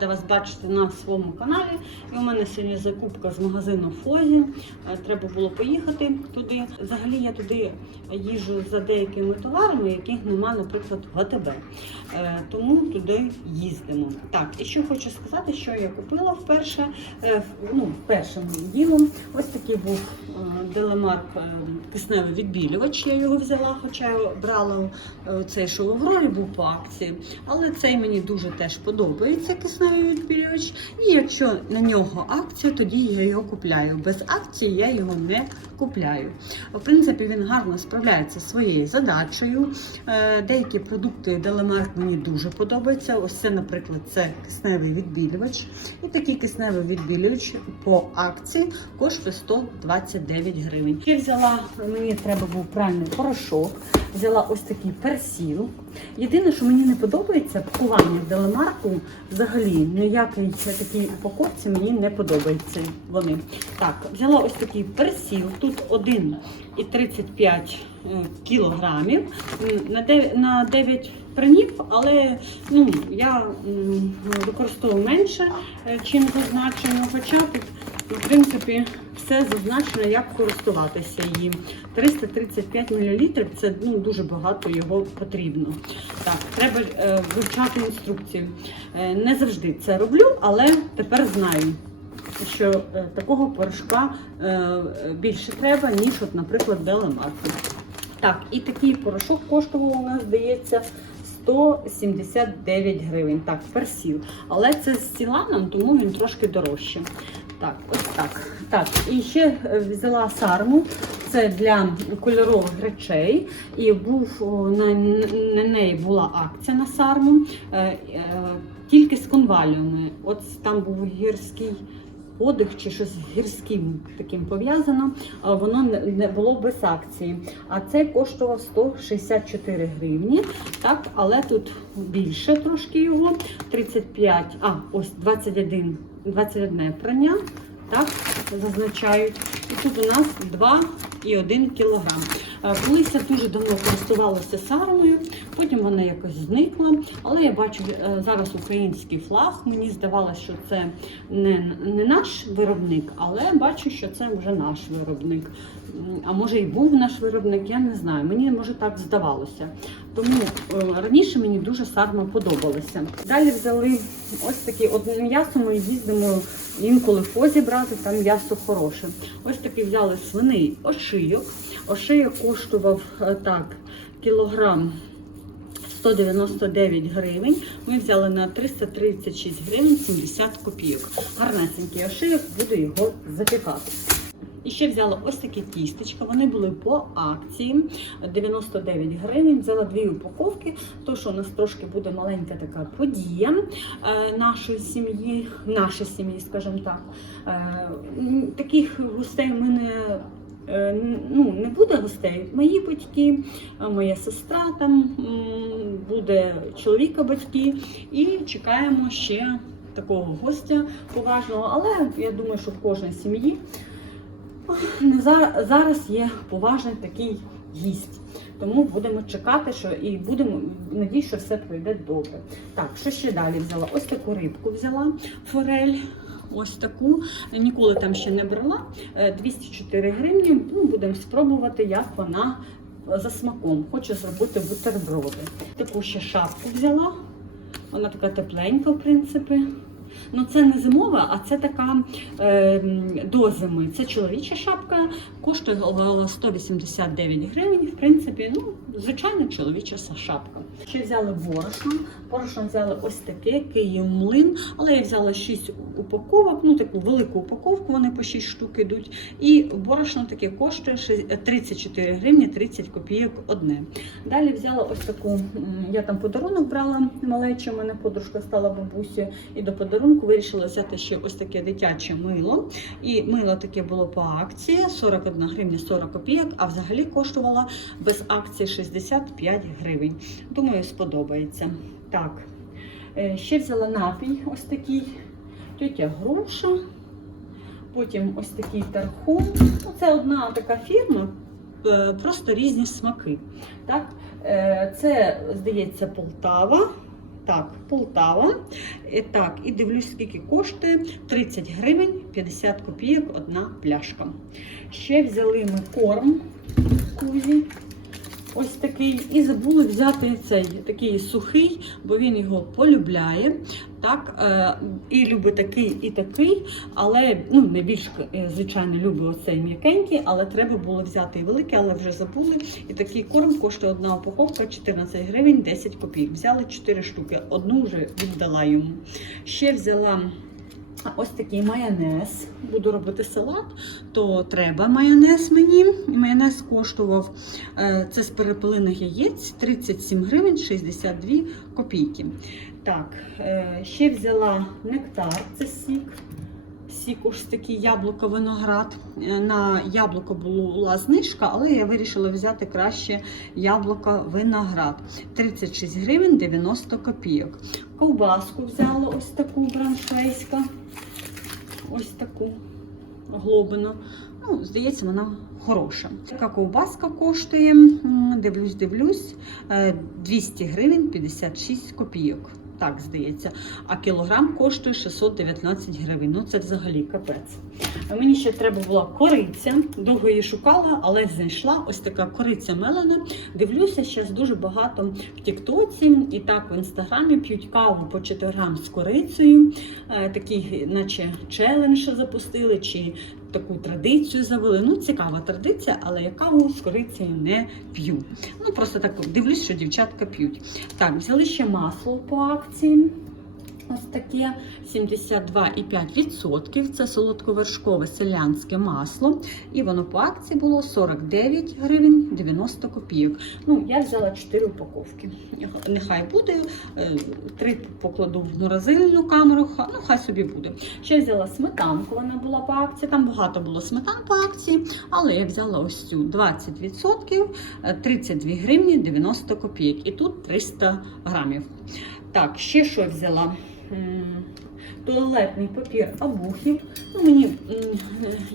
рада вас бачити на своєму каналі. І у мене сьогодні закупка з магазину Фозі. Е, Треба було поїхати туди. Взагалі я туди їжджу за деякими товарами, яких нема, наприклад, в АТБ. Е, Тому туди їздимо. Так, і що хочу сказати, що я купила вперше. Е, Ну, першим ділом ось такий був Делемарк е, кисневий відбілювач. Я його взяла, хоча я брала цей, що в Аврорі був по акції. Але цей мені дуже теж подобається кисневий відбілювач. І якщо на нього акція, тоді я його купляю. Без акції я його не купляю. В принципі, він гарно справляється зі своєю задачею. Е, Деякі продукти Делемарк мені дуже подобаються. Ось це, наприклад, це кисневий відбілювач. І такий кисневий відбілювач по акції коштує 129 гривень. Я взяла, мені треба був пральний порошок, взяла ось такий персіл. Єдине, що мені не подобається, пакування Делемарку взагалі ніякій такій упаковці мені не подобається вони. Так, взяла ось такий персіл. Тут 1,35 е, кілограмів на 9, на 9 пранів, але ну, я використовую менше, е, чим зазначено, хоча тут, в принципі, все зазначено, як користуватися їм. 335 мл це ну, дуже багато його потрібно. Так, треба е, вивчати інструкцію. Е, не завжди це роблю, але тепер знаю. Що е, такого порошка е, більше треба, ніж, от, наприклад, Делемарку. Так, і такий порошок коштував у нас, здається, 179 гривень. Так, персіл. Але це з ціланом, тому він трошки дорожче. Так, ось так. Так, і ще е, взяла сарму. Це для кольорових речей. І був на, на неї була акція на сарму. Е, е, тільки з конваліями. От там був гірський подих чи щось гірським таким пов'язано, воно не було без акції. А це коштував 164 гривні. Так, але тут більше трошки його. 35, а ось 21, 21 прання. Так, зазначають. І тут у нас 2,1 кілограм. Е, Колись я дуже давно користувалася сармою, потім вона якось зникла. Але я бачу е, зараз український флаг. Мені здавалося, що це не, не наш виробник, але бачу, що це вже наш виробник. А може і був наш виробник, я не знаю. Мені може так здавалося. Тому е, раніше мені дуже сарма подобалася. Далі взяли ось такі от м'ясо. Ми їздимо інколи в фозі брати, там м'ясо хороше. Ось такий взяли свиний ошийок. Ошийок коштував е, так, кілограм 199 гривень. Ми взяли на 336 гривень 70 копійок. Гарнесенький ошийок, буду його запікати. І ще взяла ось такі тістечка. Вони були по акції 99 гривень. Взяла дві упаковки, то що у нас трошки буде маленька така подія е, нашої сім'ї, нашої сім'ї, скажімо так. Е, Таких гостей ми не. Е, Ну, не буде гостей, мої батьки, е, моя сестра там буде чоловіка батьки, і чекаємо ще такого гостя поважного. Але я думаю, що в кожній сім'ї зараз є поважний такий гість. Тому будемо чекати, що і будемо надіюсь, що все пройде добре. Так, що ще далі взяла? Ось таку рибку взяла, форель. Ось таку. Ніколи там ще не брала. Е, 204 гривні. Ну, будемо спробувати, як вона за смаком. Хочу зробити бутерброди. Таку ще шапку взяла. Вона така тепленька, в принципі. Ну, це не зимова, а це така е, до зими. Це чоловіча шапка, коштувала 189 гривень. В принципі, ну, звичайна чоловіча шапка. Ще взяли борошно. Борошно взяли ось таке, Київ млин, але я взяла 6 упаковок, ну таку велику упаковку, вони по 6 штук ідуть. І борошно таке коштує 34 гривні 30 копійок одне. Далі взяла ось таку, я там подарунок брала малече, у мене подружка стала бабусею, і до подарунку вирішила взяти ще ось таке дитяче мило. І мило таке було по акції 41 гривня 40 копійок, а взагалі коштувало без акції 65 гривень. Думаю, сподобається. Так, е, ще взяла напій ось такий, тетя груша. Потім ось такий тархун. Це одна така фірма, е, просто різні смаки. Так? Е, Це, здається, Полтава. Так, Полтава. Так, і дивлюсь, скільки коштує 30 гривень 50 копійок одна пляшка. Ще взяли ми корм кузі. Ось такий. І забули взяти цей такий сухий, бо він його полюбляє. Так, е, і любить такий, і такий, але ну, найбільш, е, звичайно, любить оцей м'якенький, але треба було взяти і великий, але вже забули. І такий корм коштує одна упаковка 14 гривень 10 копійок. Взяли 4 штуки, одну вже віддала йому. Ще взяла. Ось такий майонез. Буду робити салат, то треба майонез мені. Майонез коштував е, це з перепелиних яєць 37 гривень 62 копійки. Так, е, ще взяла нектар, це сік. Сік ось такий яблуко виноград. Е, На яблуко була знижка, але я вирішила взяти краще яблуко виноград. 36 гривень 90 копійок. Ковбаску взяла ось таку браншейська. Ось таку глобину. Ну, здається, вона хороша. Така ковбаска коштує, дивлюсь, дивлюсь, е, 200 гривень 56 копійок. Так, здається. А кілограм коштує 619 гривень. Ну це взагалі капець. Мені ще треба була кориця. Довго її шукала, але знайшла ось така кориця мелена. Дивлюся, зараз дуже багато в Тіктоці і так в інстаграмі п'ють каву по четвергам з корицею. Е, Такий, наче челендж запустили, чи таку традицію завели. Ну, цікава традиція, але я каву з корицею не п'ю. Ну, просто так дивлюсь, що дівчатка п'ють. Так, взяли ще масло по акції. Ось таке 72,5%. Це солодковершкове селянське масло. І воно по акції було 49 гривень 90 копійок. Ну, я взяла 4 упаковки. Нехай буде. е, Три покладу в морозильну камеру. Ну, хай собі буде. Ще взяла сметанку, вона була по акції. Там багато було сметан по акції, але я взяла ось цю 20%, е, 32 гривні 90 копійок. І тут 300 грамів. Так, ще що взяла? Туалетний папір обухів. Ну, мені,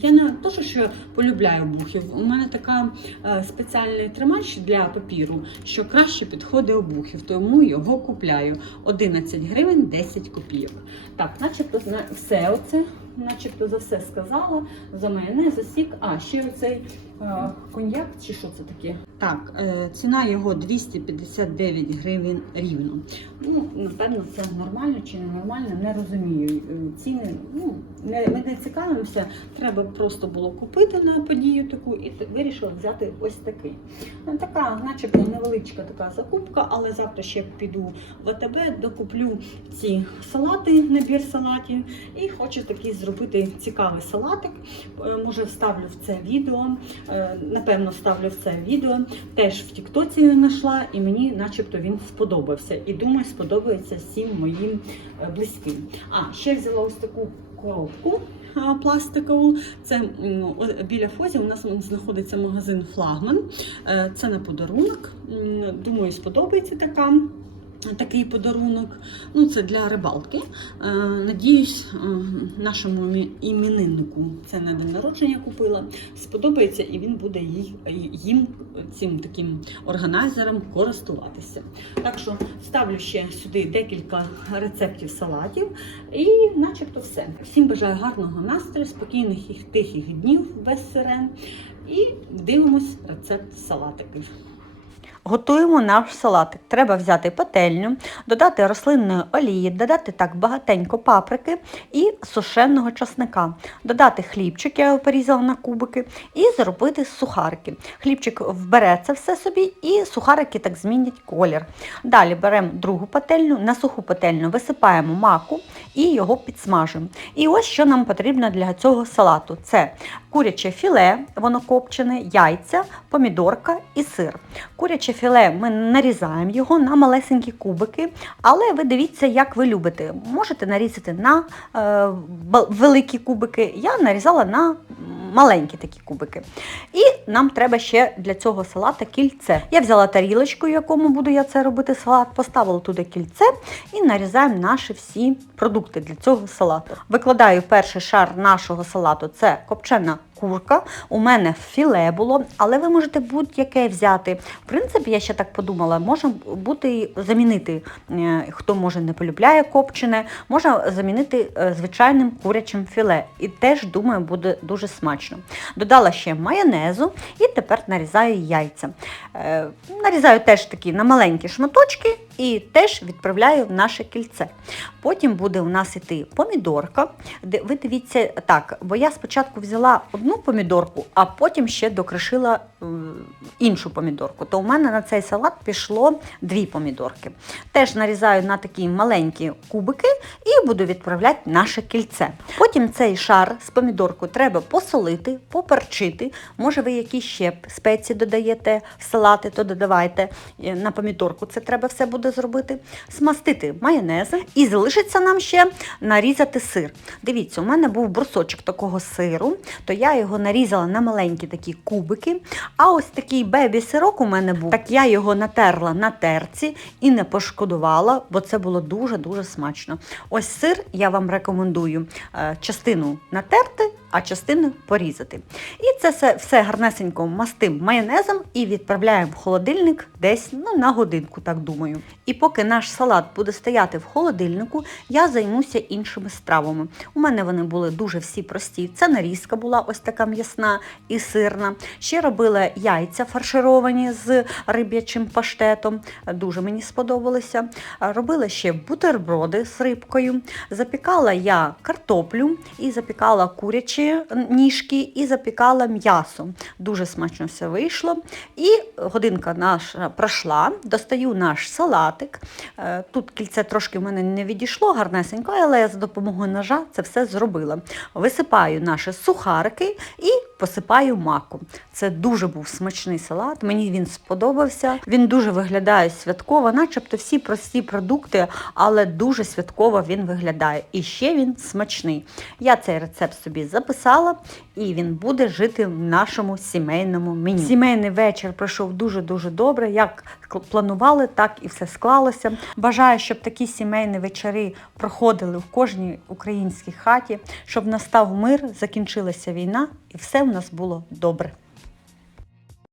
я не то, що полюбляю обухів. У мене така е, спеціальний тримач для папіру, що краще підходить обухів, тому його купляю. 11 гривень 10 копійок. Так, начебто все оце, начебто за все сказала. За мене, за сік. А, ще оцей е, коньяк, чи що це таке? Так, е, ціна його 259 гривень рівно. Ну, напевно, це нормально чи не нормально, не розумію. Е, Ціни, ну, не, ми не цікавимося, треба просто було купити на подію таку і вирішила взяти ось такий. Ну, Така, начебто, невеличка така закупка, але завтра ще піду в АТБ, докуплю ці салати, набір салатів, і хочу такий зробити цікавий салатик. Е, Може, вставлю в це відео. Е, Напевно, вставлю в це відео. Теж в Тіктоці знайшла, і мені, начебто, він сподобався. І думаю, сподобається всім моїм е, близьким. А ще взяла ось таку коробку пластикову. Це біля Фозі. У нас знаходиться магазин Флагман. Це на подарунок. Думаю, сподобається така. Такий подарунок, ну це для рибалки. Е, надіюсь, е, нашому імениннику це на день народження купила. Сподобається і він буде їм цим таким органайзером користуватися. Так що ставлю ще сюди декілька рецептів салатів і начебто все. Всім бажаю гарного настрою, спокійних і тихих днів без сирен. І дивимось рецепт салатиків. Готуємо наш салатик. Треба взяти пательню, додати рослинної олії, додати так багатенько паприки і сушеного часника, додати хлібчик, я його порізала на кубики, і зробити сухарики. Хлібчик вбере це все собі, і сухарики так змінять колір. Далі беремо другу пательню, на суху пательню висипаємо маку і його підсмажуємо. І ось що нам потрібно для цього салату: це куряче філе, воно копчене, яйця, помідорка і сир. Куряче філе ми нарізаємо його на малесенькі кубики, але ви дивіться, як ви любите. Можете нарізати на е, великі кубики. Я нарізала на маленькі такі кубики. І нам треба ще для цього салата кільце. Я взяла тарілочку, в якому буду я це робити салат, поставила туди кільце і нарізаємо наші всі продукти для цього салату. Викладаю перший шар нашого салату це копчена курка, у мене філе було, але ви можете будь-яке взяти. В принципі, я ще так подумала, може бути замінити, е, хто може не полюбляє копчене, можна замінити е, звичайним курячим філе. І теж, думаю, буде дуже смачно. Додала ще майонезу і тепер нарізаю яйця. Е, Нарізаю теж такі на маленькі шматочки і теж відправляю в наше кільце. Потім буде у нас іти помідорка. Ви дивіться так, бо я спочатку взяла одну помідорку, а потім ще докришила іншу помідорку. То у мене на цей салат пішло дві помідорки. Теж нарізаю на такі маленькі кубики і буду відправляти наше кільце. Потім цей шар з помідоркою треба посолити, поперчити. Може, ви якісь ще спеції додаєте в салати, то додавайте Е, на помідорку. Це треба все буде зробити. Смастити майонезом і залишиться нам ще нарізати сир. Дивіться, у мене був брусочок такого сиру, то я його нарізала на маленькі такі кубики. А ось такий бебі-сирок у мене був. Так я його натерла на терці і не пошкодувала, бо це було дуже-дуже смачно. Ось сир я вам рекомендую е, частину натерти, а частину порізати. І це все, гарнесенько мастим майонезом і відправляємо в холодильник десь ну, на годинку, так думаю. І поки наш салат буде стояти в холодильнику, я займуся іншими стравами. У мене вони були дуже всі прості. Це нарізка була ось така м'ясна і сирна. Ще робила яйця фаршировані з риб'ячим паштетом. Дуже мені сподобалося. Робила ще бутерброди з рибкою. Запікала я картоплю і запікала курячі ніжки, і запікала м'ясо. Дуже смачно все вийшло. І годинка наша пройшла. Достаю наш салатик. Е, Тут кільце трошки в мене не відійшло гарнесенько, але я за допомогою ножа це все зробила. Висипаю наші сухарики і посипаю маком. Це дуже був смачний салат. Мені він сподобався. Він дуже виглядає святково, начебто всі прості продукти, але дуже святково він виглядає. І ще він смачний. Я цей рецепт собі записала, і він буде жити в нашому сімейному меню. Сімейний вечір пройшов дуже-дуже добре. Як планували, так і все склалося. Бажаю, щоб такі сімейні вечори проходили в кожній українській хаті, щоб настав мир, закінчилася війна і все в нас було добре.